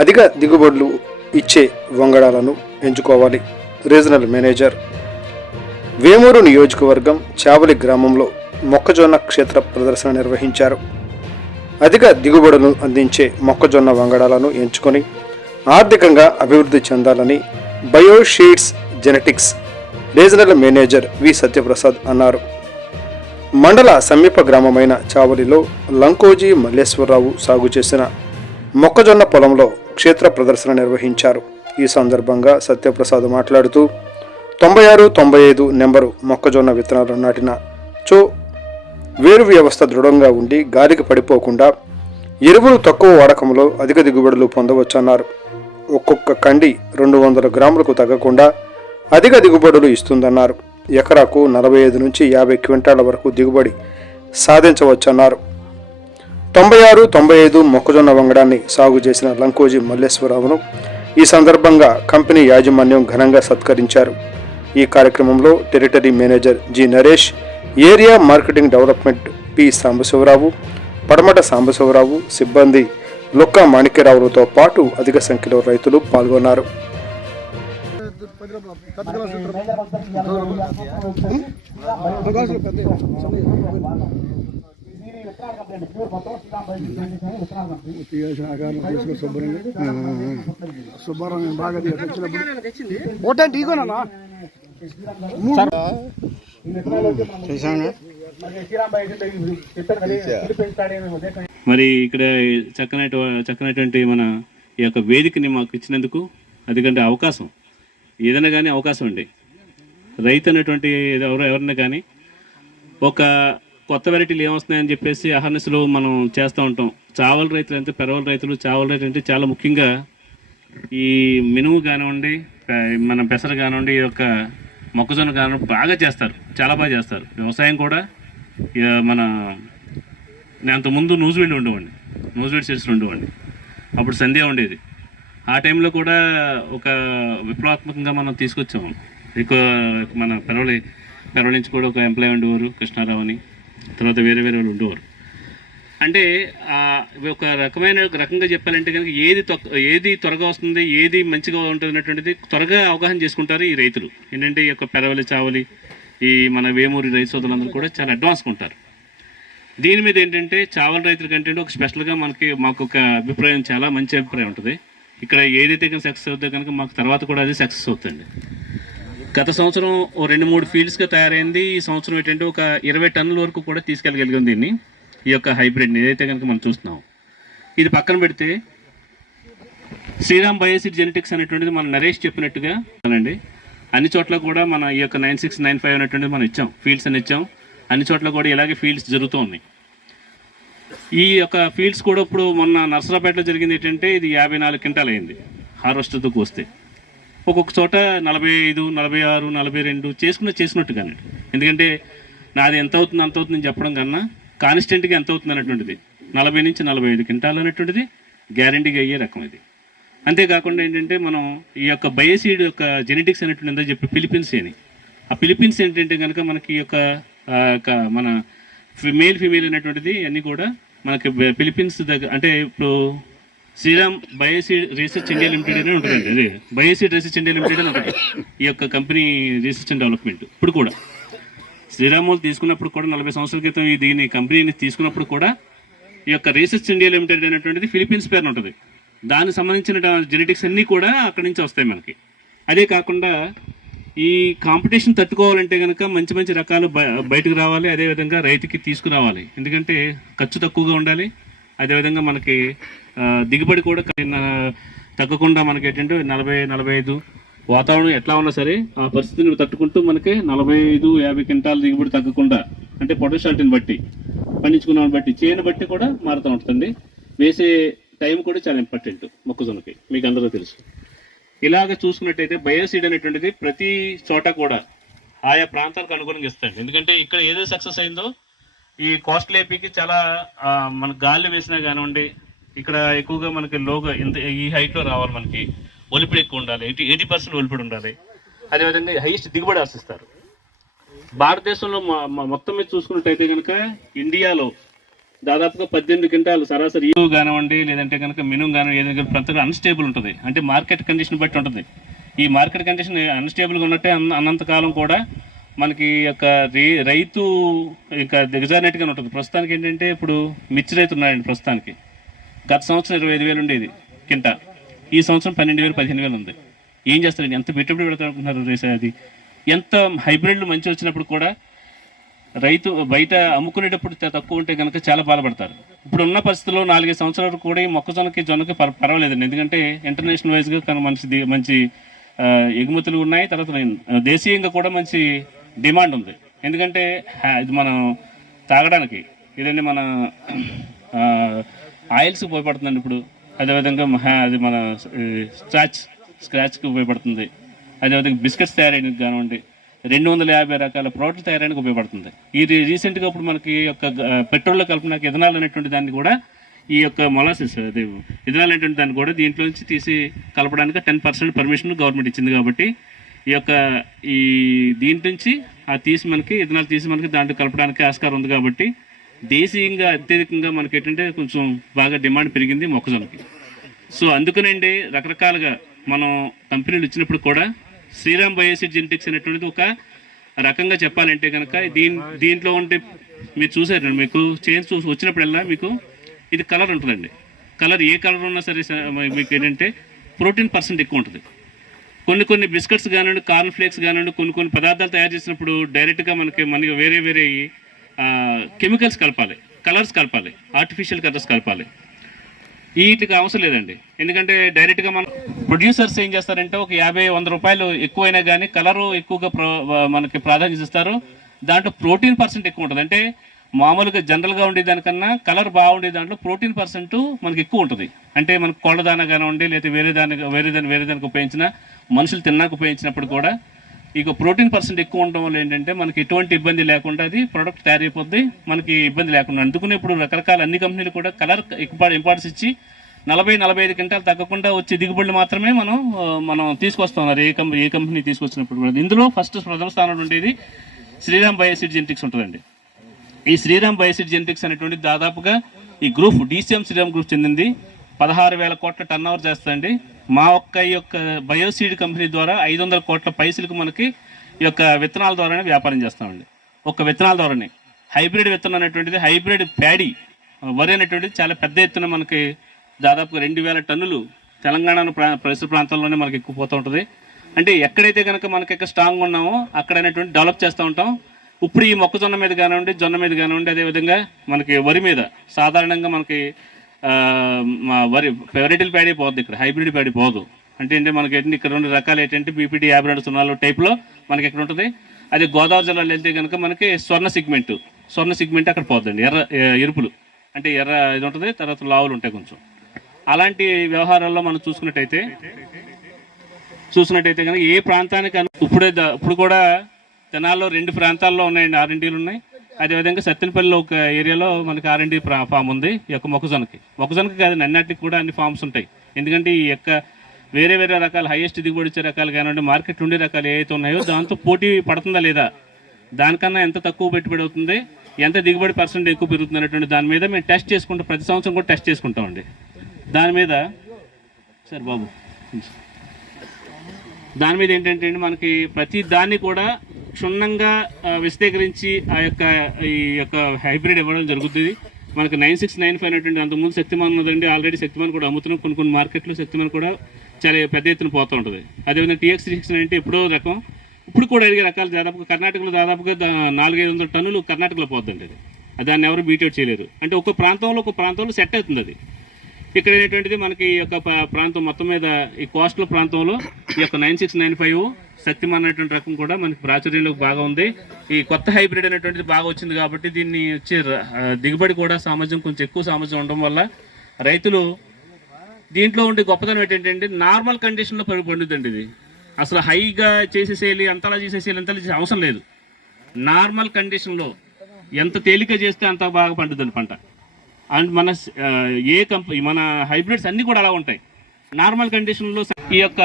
అధిక దిగుబడులు ఇచ్చే వంగడాలను ఎంచుకోవాలి. Regional manager. వేమూరు నియోజకవర్గం చావలి గ్రామంలో మొక్కజొన్న క్షేత్ర ప్రదర్శన నిర్వహించారు. అధిక దిగుబడులను అందించే మొక్కజొన్న వంగడాలను ఎంచుకొని ఆర్థికంగా అభివృద్ధి చెందాలని బయోషీడ్స్ genetics regional manager we Satyaprasad అన్నారు. మండల సమీప గ్రామమైన చావలిలో లంకోజీ మల్లేశ్వరరావు సాగు చేసిన మొక్కజొన్న పొలంలో క్షేత్ర ప్రదర్శన నిర్వహించారు. ఈ సందర్భంగా సత్యప్రసాద్ మాట్లాడుతూ 96-95 నెంబరు మొక్కజొన్న విత్తనాలు నాటిన చో వేరు వ్యవస్థ దృఢంగా ఉండి గాలికి పడిపోకుండా ఎరువులు తక్కువ వాడకంలో అధిక దిగుబడులు పొందవచ్చన్నారు. ఒక్కొక్క కండి 200 గ్రాములకు తగ్గకుండా అధిక దిగుబడులు ఇస్తుందన్నారు. ఎకరాకు 45 నుంచి 50 క్వింటాల వరకు దిగుబడి సాధించవచ్చన్నారు. 96-95 మొక్కజొన్న వంగడాన్ని సాగు చేసిన లంకోజీ మల్లేశ్వరరావును ఈ సందర్భంగా కంపెనీ యాజమాన్యం ఘనంగా సత్కరించారు. ఈ కార్యక్రమంలో territory manager G Naresh, area marketing development P Sambasivarao, Padamata Sambasivarao, సిబ్బంది లొక్క మాణిక్యరావులతో పాటు అధిక సంఖ్యలో రైతులు పాల్గొన్నారు. మరి ఇక్కడ చక్కనటువంటి మన ఈ యొక్క వేదికని మాకు ఇచ్చినందుకు, ఎందుకంటే అవకాశం ఏదైనా కానీ అవకాశం అండి. రైతు అనేటువంటి ఎవరైనా కానీ ఒక కొత్త వెరైటీలు ఏమొస్తున్నాయని చెప్పేసి అహర్నిశలు మనం చేస్తూ ఉంటాం. చావల రైతులు అంటే పెరవల రైతులు, చావల రైతులు అంటే చాలా ముఖ్యంగా ఈ మినుము కానివ్వండి, మన పెసర కానివ్వండి, ఈ యొక్క మొక్కజొన్న కానివ్వండి బాగా చేస్తారు, చాలా బాగా చేస్తారు. వ్యవసాయం కూడా మన నేను అంతకుముందు నూజివీడు ఉండేవాడిని, నూజివీడు సీడ్స్లో ఉండేవాడిని. అప్పుడు సంధ్య ఉండేది. ఆ టైంలో కూడా ఒక విప్లవాత్మకంగా మనం తీసుకొచ్చాము. ఎక్కువ మన పెరవలి నుంచి కూడా ఒక ఎంప్లాయీ ఉండేవారు, కృష్ణారావు అని, తర్వాత వేరే వాళ్ళు ఉండేవారు. అంటే ఒక రకంగా చెప్పాలంటే కనుక ఏది త్వరగా వస్తుంది, ఏది మంచిగా ఉంటుంది అన్నటువంటిది త్వరగా అవగాహన చేసుకుంటారు ఈ రైతులు. ఏంటంటే ఈ యొక్క పెరవలి, చావలి, ఈ మన వేమూరి రైతు సోదరులందరూ కూడా చాలా అడ్వాన్స్గా ఉంటారు. దీని మీద ఏంటంటే చావల రైతుల కంటే ఒక స్పెషల్గా మాకు ఒక అభిప్రాయం, చాలా మంచి అభిప్రాయం ఉంటుంది. ఇక్కడ ఏదైతే కనుక సక్సెస్ అవుతుందో కనుక మాకు తర్వాత కూడా అది సక్సెస్ అవుతుంది. గత సంవత్సరం 2-3 ఫీల్డ్స్గా తయారైంది. ఈ సంవత్సరం ఏంటంటే ఒక 20 టన్నుల వరకు కూడా తీసుకెళ్ళగలిగాం దీన్ని, ఈ యొక్క హైబ్రిడ్ని ఏదైతే కనుక మనం చూస్తున్నాం. ఇది పక్కన పెడితే శ్రీరామ్ బయోసీడ్ జెనెటిక్స్ అనేటువంటిది మన నరేష్ చెప్పినట్టుగా అండి, అన్ని చోట్ల కూడా మన ఈ యొక్క 9695 అనేటువంటిది మనం ఇచ్చాం, ఫీల్డ్స్ అని ఇచ్చాం. అన్ని చోట్ల కూడా ఇలాగే ఫీల్డ్స్ జరుగుతూ ఉన్నాయి. ఈ యొక్క ఫీల్డ్స్ కూడా ఇప్పుడు మొన్న నర్సరాపేటలో జరిగింది ఏంటంటే ఇది 54 క్వింటాల్ అయింది హార్వెస్టర్తో కోస్తే. ఒక్కొక్క చోట 45, 46, 42 చేసుకున్నట్టుగానే. ఎందుకంటే నాది ఎంత అవుతుంది అంత అవుతుందని చెప్పడం కన్నా కాన్స్టెంట్గా ఎంత అవుతుంది అనేటువంటిది 40 నుంచి 45 క్వింటాల్ అనేటువంటిది గ్యారంటీగా అయ్యే రకం ఇది. అంతేకాకుండా ఏంటంటే మనం ఈ యొక్క బయోసీడ్ యొక్క జెనెటిక్స్ అనేటువంటి ఎంత చెప్పి ఫిలిపీన్స్ అని, ఆ ఫిలిపీన్స్ ఏంటంటే కనుక మనకి ఈ యొక్క మన ఫీమేల్ అనేటువంటిది అన్నీ కూడా మనకి ఫిలిపీన్స్ దగ్గర, అంటే ఇప్పుడు Sriram Bioseed Research India Limited అని ఉంటుందండి. అదే బయోసీడ్ రీసెర్చ్ ఇండియా లిమిటెడ్ అని ఉంటుంది ఈ యొక్క కంపెనీ రీసెర్చ్ అండ్ డెవలప్మెంట్. ఇప్పుడు కూడా శ్రీరామ్ వాళ్ళు తీసుకున్నప్పుడు కూడా 40 సంవత్సరాల క్రితం దీని కంపెనీని తీసుకున్నప్పుడు కూడా ఈ యొక్క రీసెర్చ్ ఇండియా లిమిటెడ్ అనేటువంటిది ఫిలిపీన్స్ పేరున ఉంటుంది. దానికి సంబంధించిన జెనెటిక్స్ అన్నీ కూడా అక్కడి నుంచి వస్తాయి మనకి. అదే కాకుండా ఈ కాంపిటీషన్ తట్టుకోవాలంటే కనుక మంచి రకాలు బయటకు రావాలి, అదేవిధంగా రైతుకి తీసుకురావాలి. ఎందుకంటే ఖర్చు తక్కువగా ఉండాలి, అదేవిధంగా మనకి దిగుబడి కూడా తగ్గకుండా మనకి ఏంటంటే 40-45 వాతావరణం ఎట్లా ఉన్నా సరే ఆ పరిస్థితిని తట్టుకుంటూ మనకి 45-50 క్వింటాల దిగుబడి తగ్గకుండా, అంటే పొటెన్షియాలిటీని బట్టి, పండించుకున్నాను బట్టి, చేయని బట్టి కూడా మారుతూ ఉంటుంది. వేసే టైం కూడా చాలా ఇంపార్టెంట్ మొక్కజొన్నకి, మీకు అందరూ తెలుసు. ఇలాగ చూసుకున్నట్టయితే బయోసీడ్ అనేటువంటిది ప్రతి చోట కూడా ఆయా ప్రాంతాలకు అనుగుణంగా ఇస్తాడు. ఎందుకంటే ఇక్కడ ఏదో సక్సెస్ అయిందో ఈ కోస్టల్ ఏపీకి చాలా మన గాలి వేసినా కానివ్వండి, ఇక్కడ ఎక్కువగా మనకి లోగా ఈ హైట్లో రావాలి, మనకి ఒలిపిడి ఎక్కువ ఉండాలి, 80% ఒలిపిడి ఉండాలి, అదేవిధంగా హైయెస్ట్ దిగుబడి ఆశిస్తారు. భారతదేశంలో మొత్తం మీద చూసుకున్నట్టయితే కనుక ఇండియాలో దాదాపుగా 18 క్వింటాలు సరాసరి కానివ్వండి, లేదంటే కనుక మినుము కానివ్వండి, ఏదైనా ప్రతి అన్స్టేబుల్ ఉంటుంది. అంటే మార్కెట్ కండిషన్ బట్టి ఉంటుంది. ఈ మార్కెట్ కండిషన్ అన్స్టేబుల్గా ఉన్నట్టే అన్నంతకాలం కూడా మనకి యొక్క రైతు ఇంకా దిగజారినట్టుగానే ఉంటుంది. ప్రస్తుతానికి ఏంటంటే ఇప్పుడు మిర్చి రైతు ఉన్నాడండి. ప్రస్తుతానికి గత సంవత్సరం 25,000 ఉండేది కింటా, ఈ సంవత్సరం 12,000 15,000 ఉంది. ఏం చేస్తారండి? ఎంత పెట్టుబడి పెడతారనుకుంటున్నారు? అది ఎంత హైబ్రిడ్లు మంచి వచ్చినప్పుడు కూడా రైతు బయట అమ్ముకునేటప్పుడు తక్కువ ఉంటే కనుక చాలా బాధపడతారు. ఇప్పుడు ఉన్న పరిస్థితుల్లో 4-5 సంవత్సరాలు కూడా ఈ జొన్నకి పర్వాలేదండి. ఎందుకంటే ఇంటర్నేషనల్ వైజ్గా కానీ మంచి ఎగుమతులు ఉన్నాయి. తర్వాత దేశీయంగా కూడా మంచి డిమాండ్ ఉంది. ఎందుకంటే ఇది మనం తాగడానికి ఇదండి మన ఆయిల్స్కి ఉపయోగపడుతుందండి. ఇప్పుడు అదేవిధంగా అది మన స్క్రాచ్కి ఉపయోగపడుతుంది. అదేవిధంగా బిస్కెట్స్ తయారయ్యడానికి కానివ్వండి, 250 రకాల ప్రోడక్ట్ తయారడానికి ఉపయోగపడుతుంది. ఇది రీసెంట్గా ఇప్పుడు మనకి యొక్క పెట్రోల్లో కలుపునాక ఇథనాల్ అనేటువంటి దాన్ని కూడా ఈ యొక్క మొలాసిస్ అది ఇథనాల్ అనేటువంటి దాన్ని కూడా దీంట్లో నుంచి తీసి కలపడానికి 10% పర్మిషన్ గవర్నమెంట్ ఇచ్చింది. కాబట్టి ఈ దీంట్ నుంచి తీసి మనకి ఇథనాల్ తీసి మనకి దాంట్లో కలపడానికి ఆస్కారం ఉంది. కాబట్టి దేశీయంగా అత్యధికంగా మనకి ఏంటంటే కొంచెం బాగా డిమాండ్ పెరిగింది మొక్కజొన్నకి. సో అందుకనండి రకరకాలుగా మనం కంపెనీలు ఇచ్చినప్పుడు కూడా శ్రీరామ్ బయోసీడ్ జెనెటిక్స్ అనేటువంటిది ఒక రకంగా చెప్పాలంటే కనుక దీంట్లో ఉంటే మీరు చూసారు, మీకు చేంజ్ వచ్చినప్పుడల్లా మీకు ఇది కలర్ ఉంటుందండి. కలర్ ఏ కలర్ ఉన్నా సరే మీకు ఏంటంటే ప్రోటీన్ % ఎక్కువ ఉంటుంది. కొన్ని బిస్కెట్స్ కానివ్వండి, కార్న్ ఫ్లేక్స్ కానివ్వండి, కొన్ని పదార్థాలు తయారు చేసినప్పుడు డైరెక్ట్గా మనకి వేరే కెమికల్స్ కలపాలి, కలర్స్ కలపాలి, ఆర్టిఫిషియల్ కలర్స్ కలపాలి. వీటికి అవసరం లేదండి. ఎందుకంటే డైరెక్ట్గా మనం ప్రొడ్యూసర్స్ ఏం చేస్తారంటే ఒక 50-100 రూపాయలు ఎక్కువైనా కానీ కలరు ఎక్కువగా మనకి ప్రాధాన్యత ఇస్తారు. దాంట్లో ప్రోటీన్ % ఎక్కువ ఉంటుంది. అంటే మామూలుగా జనరల్గా ఉండేదానికన్నా కలర్ బాగుండే దాంట్లో ప్రోటీన్ % మనకి ఎక్కువ ఉంటుంది. అంటే మనకు కోళ్ళదాన కానివ్వండి, లేదా వేరే దానికి ఉపయోగించిన మనుషులు తిన్నాక ఉపయోగించినప్పుడు కూడా ఇక ప్రోటీన్ % ఎక్కువ ఉండడం వల్ల ఏంటంటే మనకి ఎటువంటి ఇబ్బంది లేకుండా అది ప్రోడక్ట్ తయారైపోద్ది, మనకి ఇబ్బంది లేకుండా. అందుకని ఇప్పుడు రకరకాల అన్ని కంపెనీలు కూడా కలర్ ఇంపార్టెన్స్ ఇచ్చి 40-45 క్వింటాలు తగ్గకుండా వచ్చే దిగుబడులు మాత్రమే మనం తీసుకొస్తున్నారు. ఏ కంపెనీ తీసుకొచ్చినప్పుడు కూడా. ఇందులో ఫస్ట్ ప్రథమ స్థానంలో ఉండేది శ్రీరామ్ బయోసీడ్ జెనెటిక్స్ ఉంటుందండి. ఈ శ్రీరామ్ బయోసీడ్ జెనెటిక్స్ అనేటువంటి దాదాపుగా ఈ గ్రూప్ DCM శ్రీరామ్ గ్రూప్ చెందింది. 16,000 కోట్ల టర్న్ ఓవర్ చేస్తుందండి. మా ఈ యొక్క బయోసీడ్ కంపెనీ ద్వారా 500 కోట్ల పైసలకు మనకి ఈ యొక్క విత్తనాల ద్వారానే వ్యాపారం చేస్తామండి. ఒక విత్తనాల ద్వారానే హైబ్రిడ్ విత్తనం అనేటువంటిది, హైబ్రిడ్ ప్యాడీ వరి అనేటువంటిది చాలా పెద్ద ఎత్తున మనకి దాదాపుగా 2,000 టన్నులు తెలంగాణ పరిసర ప్రాంతాల్లోనే మనకి ఎక్కువ పోతూ ఉంటుంది. అంటే ఎక్కడైతే కనుక మనకి స్ట్రాంగ్ ఉన్నామో అక్కడ అనేటువంటి డెవలప్ చేస్తూ ఉంటాం. ఇప్పుడు ఈ మొక్కజొన్న మీద కానివ్వండి, జొన్న మీద కానివ్వండి, అదేవిధంగా మనకి వరి మీద సాధారణంగా మనకి వరి వెరైటీల ప్యాడీ పోతుంది, ఇక్కడ హైబ్రిడ్ ప్యాడీ పోదు. అంటే మనకి ఏంటంటే ఇక్కడ 2 రకాలు ఏంటంటే PPT 5204 టైప్లో మనకి ఎక్కడ ఉంటుంది. అదే గోదావరి జిల్లాలో వెళ్తే కనుక మనకి స్వర్ణ సిగ్మెంట్ అక్కడ పోతుందండి. ఎరుపులు అంటే ఇది ఉంటుంది, తర్వాత లావులు ఉంటాయి కొంచెం. అలాంటి వ్యవహారాల్లో మనం చూసుకున్నట్టయితే కనుక ఏ ప్రాంతానికి ఇప్పుడు కూడా తెనాల్లో 2 ప్రాంతాల్లో ఉన్నాయండి R&Dలు ఉన్నాయి. అదేవిధంగా సత్తెనపల్లిలో ఒక ఏరియాలో మనకి R&D ఫామ్ ఉంది. ఈ యొక్క మొక్కజొన్నకి కాదు, అన్నిటికి కూడా అన్ని ఫామ్స్ ఉంటాయి. ఎందుకంటే ఈ యొక్క వేరే రకాల హైయెస్ట్ దిగుబడి ఇచ్చే రకాలు కానివ్వండి, మార్కెట్ ఉండే రకాలు ఏవైతే ఉన్నాయో దాంతో పోటీ పడుతుందా లేదా, దానికన్నా ఎంత తక్కువ పెట్టుబడి అవుతుంది, ఎంత దిగుబడి % ఎక్కువ పెరుగుతుంది అనేటువంటి దాని మీద మేము టెస్ట్ చేసుకుంటాం. ప్రతి సంవత్సరం కూడా టెస్ట్ చేసుకుంటామండి. దాని మీద ఏంటంటే మనకి ప్రతి దాన్ని కూడా క్షుణ్ణంగా విశదీకరించి ఈ యొక్క హైబ్రిడ్ ఇవ్వడం జరుగుతుంది. మనకి 9695 అనేటువంటి అంతకుముందు శక్తిమాన్ ఉన్నదండి. ఆల్రెడీ శక్తిమాన్ కూడా అమ్ముతున్నాం. కొన్ని మార్కెట్లో శక్తిమాన్ కూడా చాలా పెద్ద ఎత్తున పోతూ ఉంటుంది. అదేవిధంగా TX369 అంటే ఎప్పుడో రకం, ఇప్పుడు కూడా అడిగే రకాలు దాదాపుగా కర్ణాటకలో దాదాపుగా 400-500 టన్నులు కర్ణాటకలో పోతుందండి. అది దాన్ని ఎవరు బీట్అవుట్ చేయలేరు. అంటే ఒక ప్రాంతంలో సెట్ అవుతుంది అది. ఇక్కడ ఏంటంటే మనకి ఈ యొక్క ప్రాంతం మొత్తం మీద ఈ కోస్టల్ ప్రాంతంలో ఈ యొక్క 9695 శక్తిమాన్ అనేటువంటి రకం కూడా మనకి ప్రాచుర్యంలోకి బాగా ఉంది. ఈ కొత్త హైబ్రిడ్ అనేటువంటిది బాగా వచ్చింది కాబట్టి దీన్ని వచ్చే దిగుబడి కూడా కొంచెం ఎక్కువ సామర్థ్యం ఉండడం వల్ల రైతులు దీంట్లో ఉండే గొప్పతనం ఏంటంటే నార్మల్ కండిషన్లో పండుద్దండి. ఇది అసలు హైగా చేసేసేయాలి, అంతలా చేసేసేయాలి అవసరం లేదు. నార్మల్ కండిషన్లో ఎంత తేలిక చేస్తే అంత బాగా పండుద్దండి పంట. అండ్ మన హైబ్రిడ్స్ అన్నీ కూడా అలా ఉంటాయి. నార్మల్ కండిషన్లో ఈ యొక్క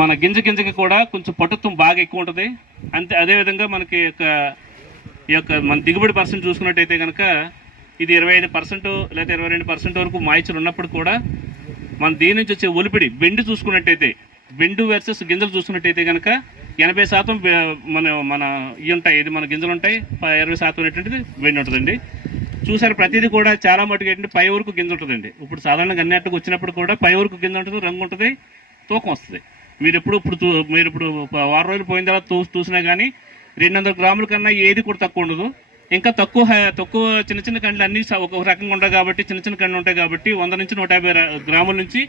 మన గింజకి కూడా కొంచెం పటుత్వం బాగా ఎక్కువ ఉంటుంది. అదేవిధంగా మనకి ఈ యొక్క మన దిగుబడి % చూసుకున్నట్టయితే కనుక ఇది 25% లేదా 22% వరకు మాయిచర్ ఉన్నప్పుడు కూడా మన దీని నుంచి వచ్చే ఒలిపిడి బెండు చూసుకున్నట్టయితే, బెండు వర్సెస్ గింజలు చూసుకున్నట్టయితే కనుక 80% మన ఇవి ఉంటాయి, ఇది మన గింజలు ఉంటాయి, 20% అనేటువంటిది బెండు ఉంటుందండి. చూసారు ప్రతిదీ కూడా చాలా మటుకు ఏంటంటే పై వరకు గింజ ఉంటుందండి. ఇప్పుడు సాధారణంగా అన్నట్టుకు వచ్చినప్పుడు కూడా పై వరకు గింజ ఉంటుంది, రంగు ఉంటుంది, తూకం వస్తుంది. మీరు ఇప్పుడు వారం రోజులు పోయిన తర్వాత చూసినా కానీ 200 గ్రాముల కన్నా ఏది కూడా తక్కువ ఉండదు. ఇంకా తక్కువ చిన్న చిన్న కండ్లు అన్నీ ఒక రకంగా ఉంటాయి కాబట్టి, చిన్న చిన్న కండ్లు ఉంటాయి కాబట్టి 100 నుంచి 150 గ్రాముల నుంచి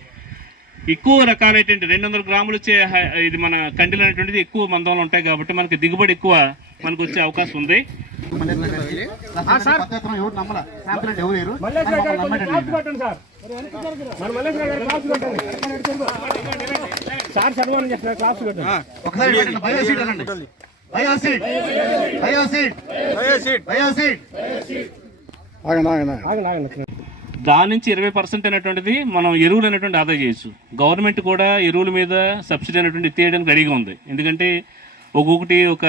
ఎక్కువ రకాలైనటువంటి 200 గ్రాములు వచ్చే ఇది మన కండిలు అనేటువంటిది ఎక్కువ మందంలో ఉంటాయి కాబట్టి మనకి దిగుబడి ఎక్కువ మనకు వచ్చే అవకాశం ఉంది. దాని నుంచి 20% అనేటువంటిది మనం ఎరువులు అనేటువంటి ఆదా చేయొచ్చు. గవర్నమెంట్ కూడా ఎరువుల మీద సబ్సిడీ అనేటువంటి తీయడానికి రెడీగా ఉంది. ఎందుకంటే ఒక్కొక్కటి ఒక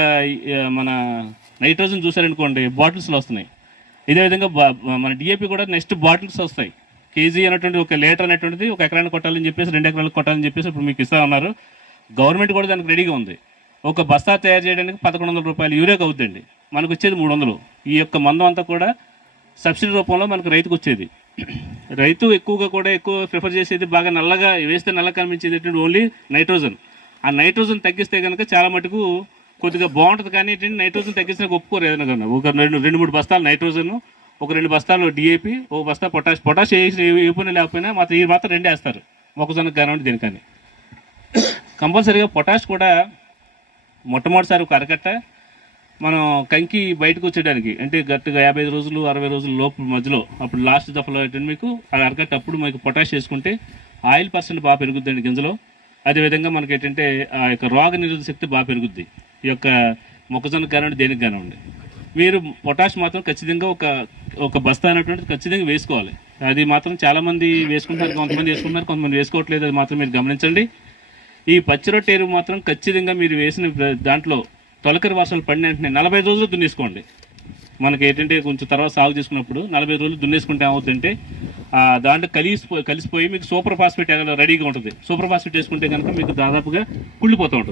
మన నైట్రోజన్ చూసారనుకోండి బాటిల్స్లో వస్తున్నాయి. ఇదే విధంగా మన డిఏపి కూడా నెక్స్ట్ బాటిల్స్ వస్తాయి. కేజీ అనేటువంటి 1 లీటర్ అనేటువంటిది 1 ఎకరానికి కొట్టాలని చెప్పేసి 2 ఎకరాలకు కొట్టాలని చెప్పేసి ఇప్పుడు మీకు ఇస్తా ఉన్నారు. గవర్నమెంట్ కూడా దానికి రెడీగా ఉంది. ఒక బస్తా తయారు చేయడానికి 1100 రూపాయలు యూరియాకి అవుతుందండి, మనకు వచ్చేది 300. ఈ యొక్క మందం అంతా కూడా సబ్సిడీ రూపంలో మనకు రైతుకు వచ్చేది. రైతు ఎక్కువగా కూడా ఎక్కువ ప్రిఫర్ చేసేది బాగా నల్లగా వేస్తే నల్లగా కనిపించేది ఓన్లీ నైట్రోజన్. ఆ నైట్రోజన్ తగ్గిస్తే కనుక చాలా మటుకు కొద్దిగా బాగుంటుంది. కానీ ఏంటంటే నైట్రోజన్ తగ్గించిన ఒప్పుకోరు ఏదైనా కన్నా. ఒక 2-3 బస్తాలు నైట్రోజన్, ఒక 2 బస్తాలు డిఏపి, ఒక బస్తా పొటాష్ వేయకపోయినా లేకపోయినా మాత్రం ఈ మాత్రం 2 వేస్తారు మొక్కజొన్నకు కానివ్వండి దేనికని. కంపల్సరీగా పొటాష్ కూడా మొట్టమొదటిసారి ఒక అరకట్ట మనం కంకి బయటకు వచ్చేయడానికి అంటే గట్టిగా 55 రోజులు 60 రోజుల లోపు మధ్యలో అప్పుడు లాస్ట్ దఫలో ఏంటంటే మీకు అరకట్ట అప్పుడు మీకు పొటాష్ వేసుకుంటే ఆయిల్ % బాగా పెరుగుద్దండి గింజలో. అదేవిధంగా మనకి ఏంటంటే ఆ యొక్క రోగ నిరోధక శక్తి బాగా పెరుగుద్ది ఈ యొక్క మొక్కజొన్నకు కానివ్వండి దేనికి కానివ్వండి. మీరు పొటాష్ మాత్రం ఖచ్చితంగా ఒక బస్తా అనేటువంటిది ఖచ్చితంగా వేసుకోవాలి. అది మాత్రం చాలామంది వేసుకుంటారు, కొంతమంది వేసుకుంటున్నారు, కొంతమంది వేసుకోవట్లేదు. అది మాత్రం మీరు గమనించండి. ఈ పచ్చి రొట్టె ఎరువు మాత్రం ఖచ్చితంగా మీరు వేసిన దాంట్లో తొలకరి వర్షాలు పడిన వెంటనే 40 రోజులు దున్నేసుకోండి. మనకి ఏంటంటే కొంచెం తర్వాత సాగు చేసుకున్నప్పుడు 40 రోజులు దున్నేసుకుంటే ఏమవుతుందంటే దాంట్లో కలిసిపోయి మీకు సూపర్ ఫాస్ఫేట్ రెడీగా ఉంటుంది. సూపర్ ఫాస్ఫేట్ వేసుకుంటే కనుక మీకు దాదాపుగా కుళ్ళిపోతూ ఉంటుంది.